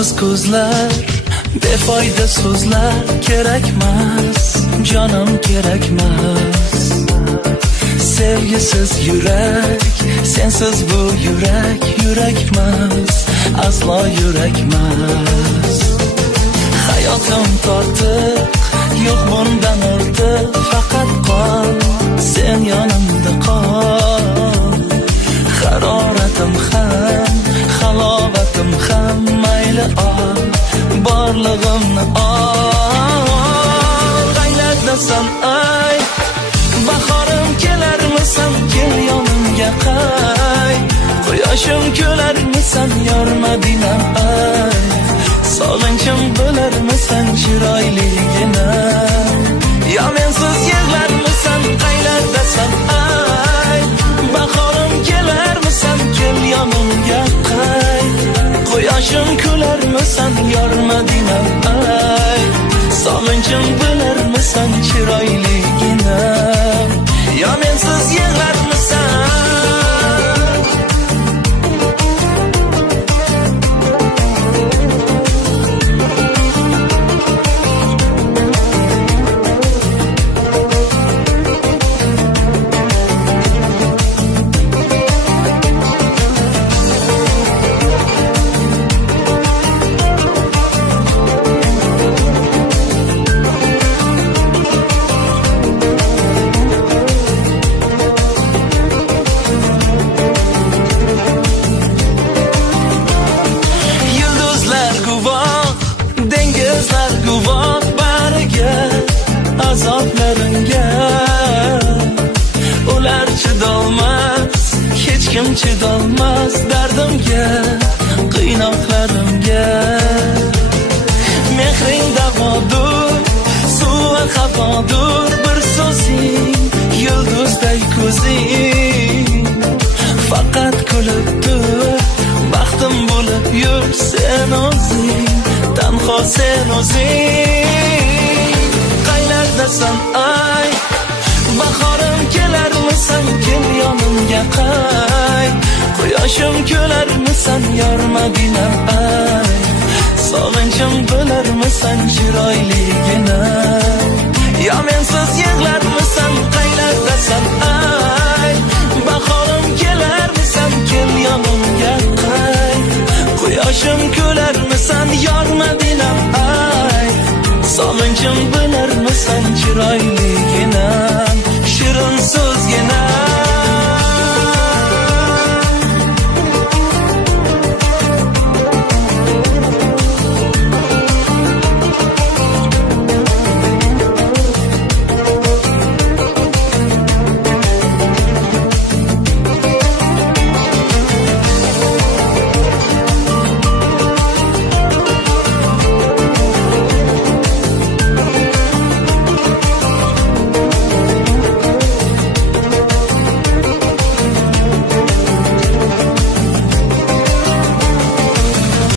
Yolsiz ko'zlar, befoyda so'zlar kerakmas, jonim kerakmas. Sevgisiz yurak, sensiz bu yurak, yurakmas, aslo yurakmas. Hayotim tortiq, yo'q bundan ortiq, faqat qol, sen yonimda qol. Haroratim ham, halovatim ham, mayli ol, borlig'imni ol. Qaylardasan ay, bahorim kelarmisan, kel yonimga qay. Quyoshim kelarmisan, yor Madinam ay. Sog'inchim bo'larmisan, chiroyligina. Yo mensiz yig'larmisan, qaylardasan ay. Bahorim kelarmisan, kel yonimga qay. Quyoshim kularmisan, yor Madinam ay. Sog'inchim bo'larmisan, chiroyligina. Yo mensiz yig'larmisan. Kim chidolmas dardimga, qiynoqlarimga. Mehring davodur, suv havodur, bir so'zing, yulduzday ko'zing. Faqat kulib tur, baxtim bo'lib yur sen o'zing, tanho sen o'zing. Qaylardasan ay, bahorim kelarmisan, kel yonimga qay. Quyoshim kelarmisan, yor Madinam ay. Sog'inchim bo'larmisan, chiroyligina. Yo mensiz yig'larmisan.